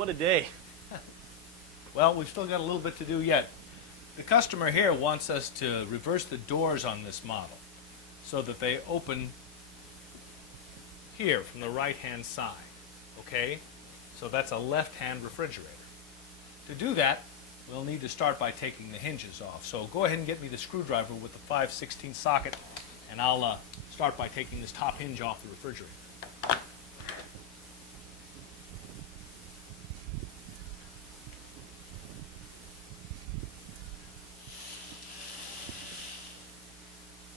what a day. Well, we've still got a little bit to do yet. The customer here wants us to reverse the doors on this model so that they open here from the right-hand side, okay? So that's a left-hand refrigerator. To do that, we'll need to start by taking the hinges off. So go ahead and get me the screwdriver with the 5/16 socket, and I'll start by taking this top hinge off the refrigerator.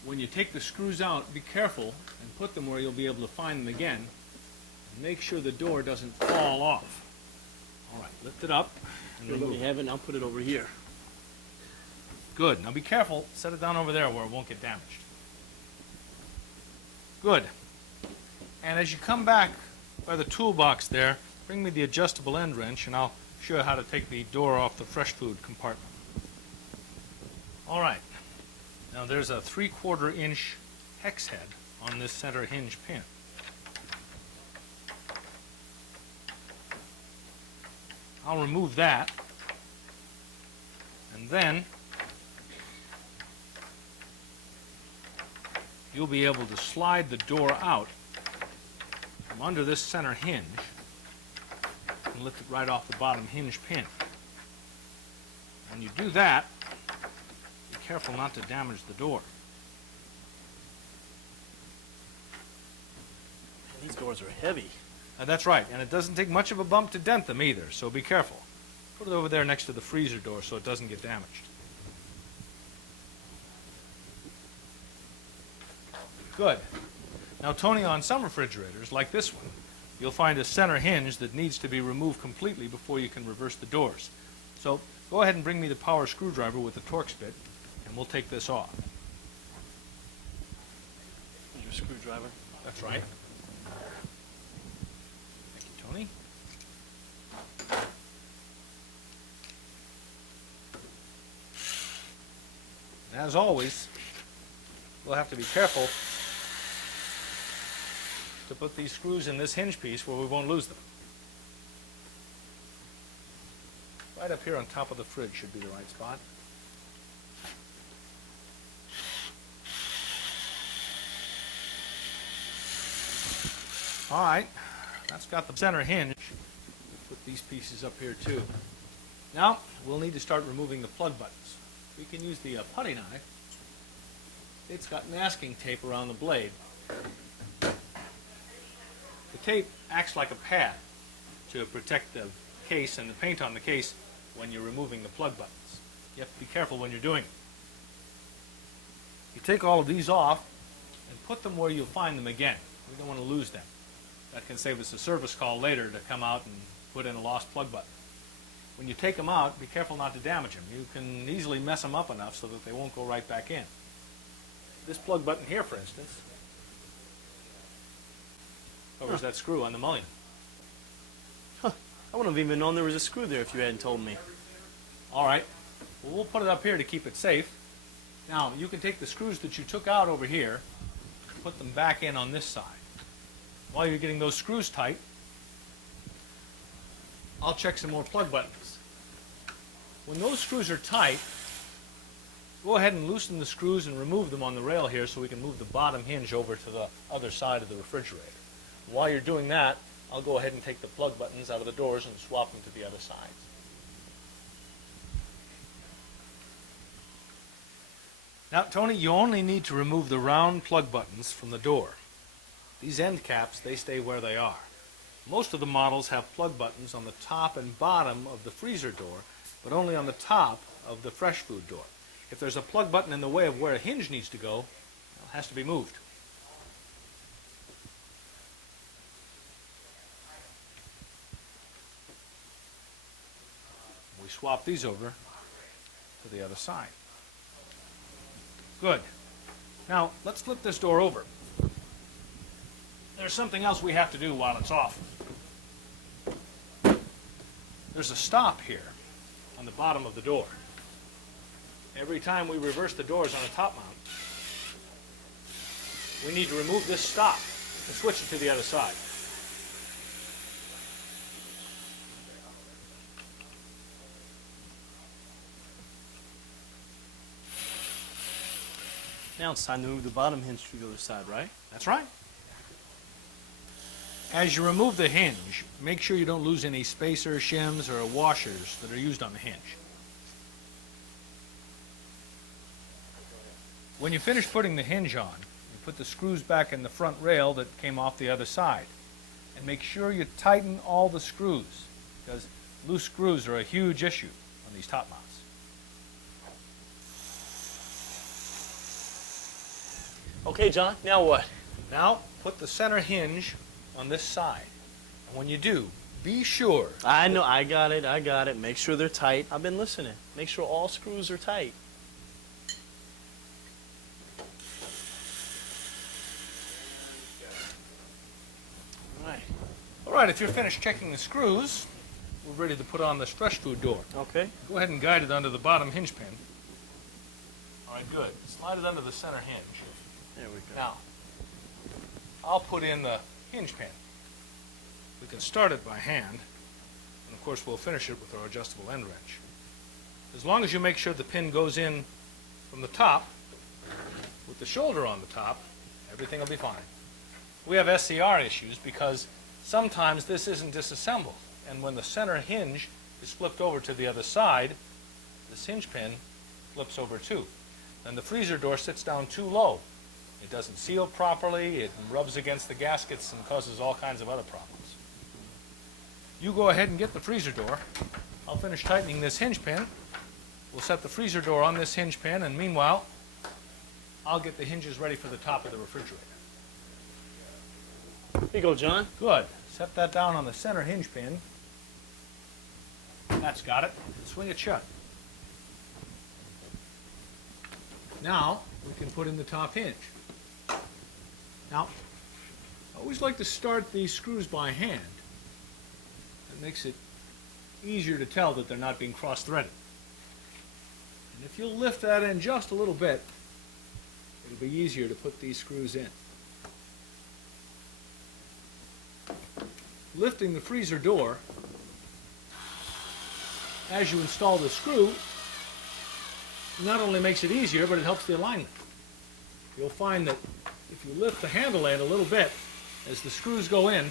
When you take the screws out, be careful and put them where you'll be able to find them again. And make sure the door doesn't fall off. All right, lift it up and Here, let remove me it. have it, and I'll put it over here. Good. Now be careful. Set it down over there where it won't get damaged. Good. And as you come back by the toolbox there, bring me the adjustable end wrench and I'll show you how to take the door off the fresh food compartment. All right. Now there's a 3/4 inch hex head on this center hinge pin. I'll remove that, and then you'll be able to slide the door out from under this center hinge and lift it right off the bottom hinge pin. When you do that, be careful not to damage the door. These doors are heavy. That's right, and it doesn't take much of a bump to dent them either, so be careful. Put it over there next to the freezer door so it doesn't get damaged. Good. Now, Tony, on some refrigerators, like this one, you'll find a center hinge that needs to be removed completely before you can reverse the doors. So go ahead and bring me the power screwdriver with the Torx bit, and we'll take this off. Your screwdriver. That's right. Thank you, Tony. And as always, we'll have to be careful to put these screws in this hinge piece where we won't lose them. Right up here on top of the fridge should be the right spot. All right, that's got the center hinge. Put these pieces up here too. Now, we'll need to start removing the plug buttons. We can use the putty knife. It's got masking tape around the blade. The tape acts like a pad to protect the case and the paint on the case when you're removing the plug buttons. You have to be careful when you're doing it. You take all of these off and put them where you'll find them again. We don't want to lose them. That can save us a service call later to come out and put in a lost plug button. When you take them out, be careful not to damage them. You can easily mess them up enough so that they won't go right back in. This plug button here, for instance, covers that screw on the mullion. I wouldn't have even known there was a screw there if you hadn't told me. All right. Well, we'll put it up here to keep it safe. Now, you can take the screws that you took out over here and put them back in on this side. While you're getting those screws tight, I'll check some more plug buttons. When those screws are tight, go ahead and loosen the screws and remove them on the rail here so we can move the bottom hinge over to the other side of the refrigerator. While you're doing that, I'll go ahead and take the plug buttons out of the doors and swap them to the other sides. Now, Tony, you only need to remove the round plug buttons from the door. These end caps, they stay where they are. Most of the models have plug buttons on the top and bottom of the freezer door, but only on the top of the fresh food door. If there's a plug button in the way of where a hinge needs to go, it has to be moved. We swap these over to the other side. Good. Now, let's flip this door over. There's something else we have to do while it's off. There's a stop here on the bottom of the door. Every time we reverse the doors on a top mount, we need to remove this stop and switch it to the other side. Now it's time to move the bottom hinge to the other side, right? That's right. As you remove the hinge, make sure you don't lose any spacer, shims, or washers that are used on the hinge. When you finish putting the hinge on, you put the screws back in the front rail that came off the other side. And make sure you tighten all the screws, because loose screws are a huge issue on these top mounts. Okay, John, now what? Now, put the center hinge on this side. And when you do, be sure. I know, I got it. Make sure they're tight. I've been listening. Make sure all screws are tight. All right, if you're finished checking the screws, we're ready to put on the stretch food door. Okay. Go ahead and guide it under the bottom hinge pin. All right, good. Slide it under the center hinge. There we go. Now, I'll put in the hinge pin. We can start it by hand, and of course we'll finish it with our adjustable end wrench. As long as you make sure the pin goes in from the top, with the shoulder on the top, everything will be fine. We have SCR issues because sometimes this isn't disassembled, and when the center hinge is flipped over to the other side, this hinge pin flips over too. Then the freezer door sits down too low. It doesn't seal properly, it rubs against the gaskets and causes all kinds of other problems. You go ahead and get the freezer door. I'll finish tightening this hinge pin. We'll set the freezer door on this hinge pin, and meanwhile, I'll get the hinges ready for the top of the refrigerator. Here you go, John. Good. Set that down on the center hinge pin. That's got it. Swing it shut. Now, we can put in the top hinge. Now, I always like to start these screws by hand. It makes it easier to tell that they're not being cross-threaded. And if you'll lift that in just a little bit, it'll be easier to put these screws in. Lifting the freezer door, as you install the screw, not only makes it easier, but it helps the alignment. You'll find that if you lift the handle end a little bit, as the screws go in,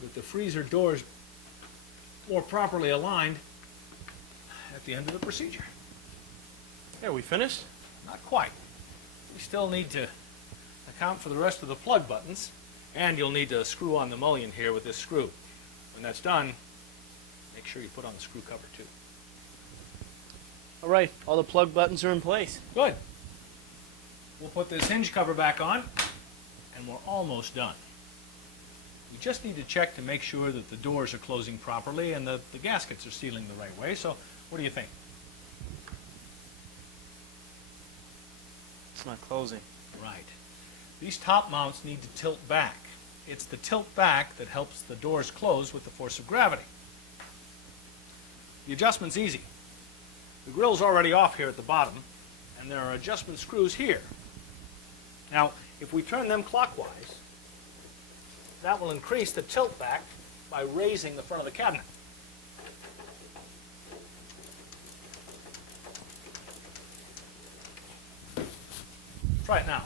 that the freezer door is more properly aligned at the end of the procedure. There, we finished? Not quite. We still need to account for the rest of the plug buttons, and you'll need to screw on the mullion here with this screw. When that's done, make sure you put on the screw cover too. All right, all the plug buttons are in place. Good. We'll put this hinge cover back on, and we're almost done. We just need to check to make sure that the doors are closing properly and the gaskets are sealing the right way. So what do you think? It's not closing. Right. These top mounts need to tilt back. It's the tilt back that helps the doors close with the force of gravity. The adjustment's easy. The grill's already off here at the bottom, and there are adjustment screws here. Now, if we turn them clockwise, that will increase the tilt back by raising the front of the cabinet. Try it now.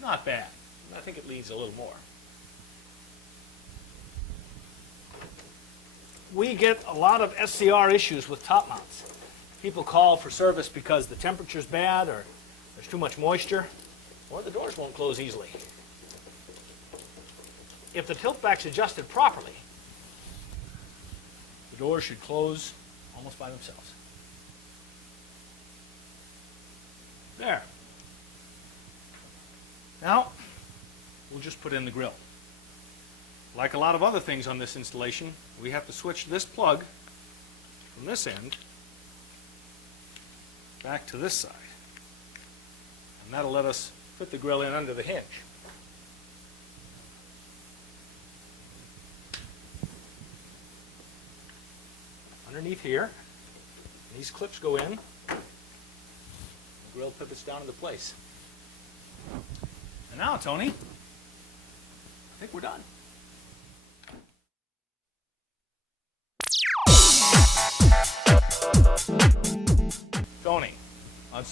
Not bad. I think it needs a little more. We get a lot of SCR issues with top mounts. People call for service because the temperature's bad or there's too much moisture or the doors won't close easily. If the tilt back's adjusted properly, the doors should close almost by themselves. There. Now, we'll just put in the grill. Like a lot of other things on this installation, we have to switch this plug from this end back to this side. And that'll let us fit the grill in under the hinge. Underneath here, these clips go in, the grill pivots down into place. And now, Tony, I think we're done.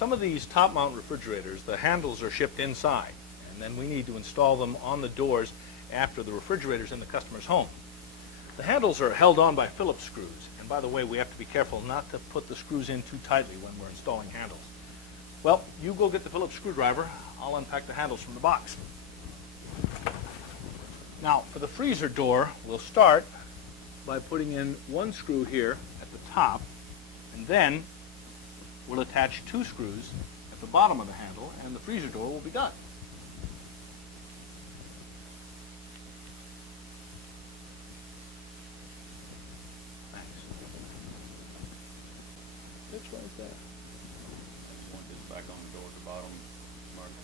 some of these top mount refrigerators, the handles are shipped inside, and then we need to install them on the doors after the refrigerator's in the customer's home. The handles are held on by Phillips screws, and by the way, we have to be careful not to put the screws in too tightly when we're installing handles. Well, you go get the Phillips screwdriver. I'll unpack the handles from the box. Now, for the freezer door, we'll start by putting in one screw here at the top, and then we'll attach two screws at the bottom of the handle, and the freezer door will be done. Thanks. It's right there. One is back on the door at the bottom, Mark.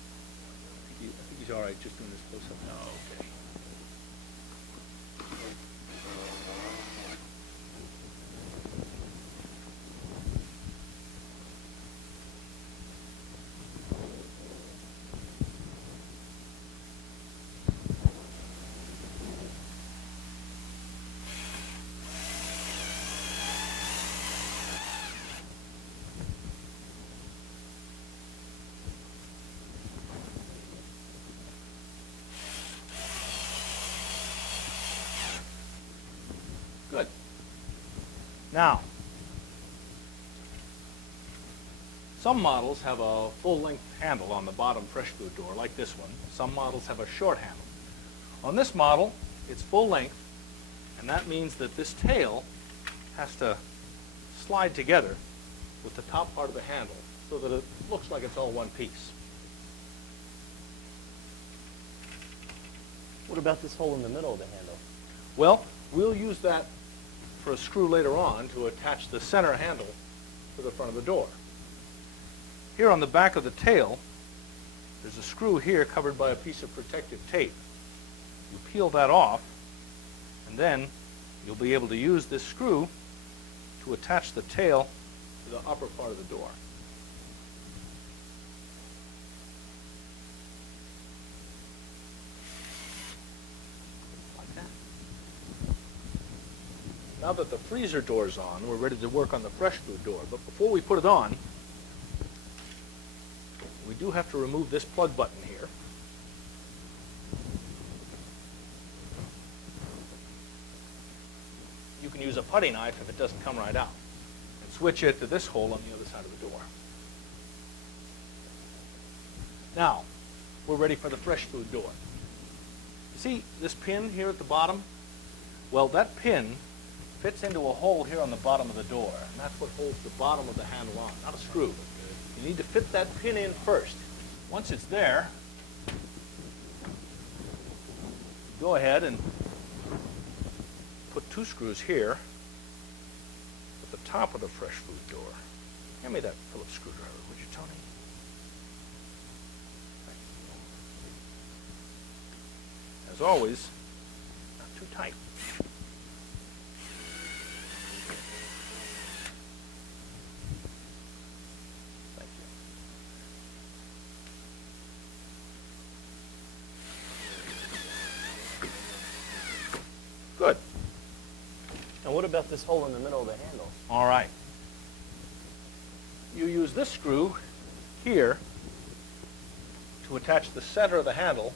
I think he's all right just doing this close-up now. Oh, okay. Good. Now, some models have a full-length handle on the bottom fresh food door, like this one. Some models have a short handle. On this model, it's full length, and that means that this tail has to slide together with the top part of the handle so that it looks like it's all one piece. What about this hole in the middle of the handle? Well, we'll use that for a screw later on to attach the center handle to the front of the door. Here on the back of the tail, there's a screw here covered by a piece of protective tape. You peel that off, and then you'll be able to use this screw to attach the tail to the upper part of the door. Like that. Now that the freezer door's on, we're ready to work on the fresh food door. But before we put it on, we do have to remove this plug button here. You can use a putty knife if it doesn't come right out, and switch it to this hole on the other side of the door. Now, we're ready for the fresh food door. You see this pin here at the bottom? Well, that pin fits into a hole here on the bottom of the door, and that's what holds the bottom of the handle on, not a screw. You need to fit that pin in first. Once it's there, go ahead and put two screws here at the top of the fresh food door. Hand me that Phillips screwdriver, would you, Tony? Thank you. As always, not too tight. Thank you. Good. And what about this hole in the middle of the handle? All right. You use this screw here to attach the center of the handle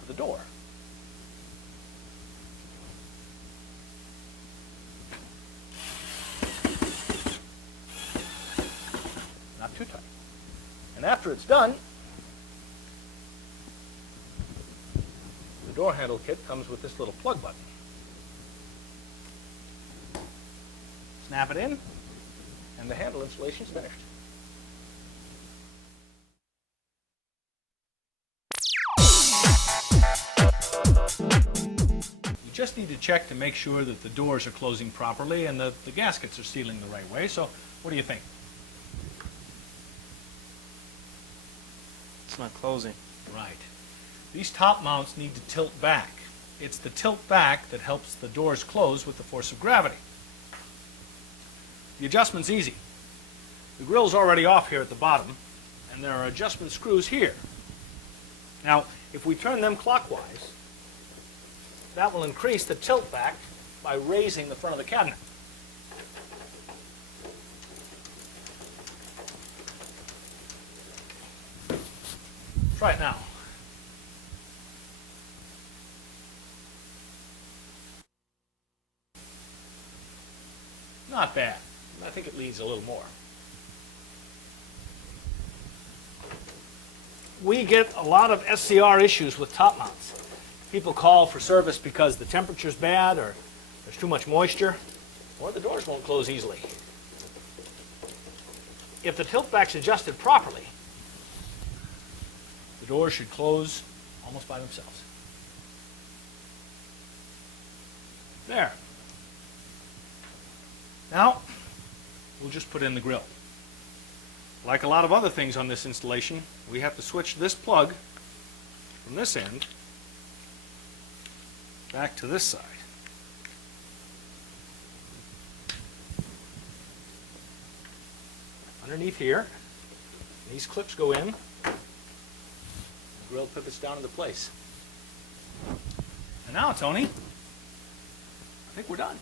to the door. Not too tight. And after it's done, the door handle kit comes with this little plug button. Snap it in, and the handle installation is finished. You just need to check to make sure that the doors are closing properly and that the gaskets are sealing the right way. So, what do you think? It's not closing. Right. These top mounts need to tilt back. It's the tilt back that helps the doors close with the force of gravity. The adjustment's easy. The grill's already off here at the bottom, and there are adjustment screws here. Now, if we turn them clockwise, that will increase the tilt back by raising the front of the cabinet. Try it now. Not bad. I think it needs a little more. We get a lot of SCR issues with top mounts. People call for service because the temperature's bad or there's too much moisture or the doors won't close easily. If the tilt back's adjusted properly, the doors should close almost by themselves. There. Now, we'll just put in the grill. Like a lot of other things on this installation, we have to switch this plug from this end back to this side. Underneath here, these clips go in, the grill pivots down into place. And now, Tony, I think we're done.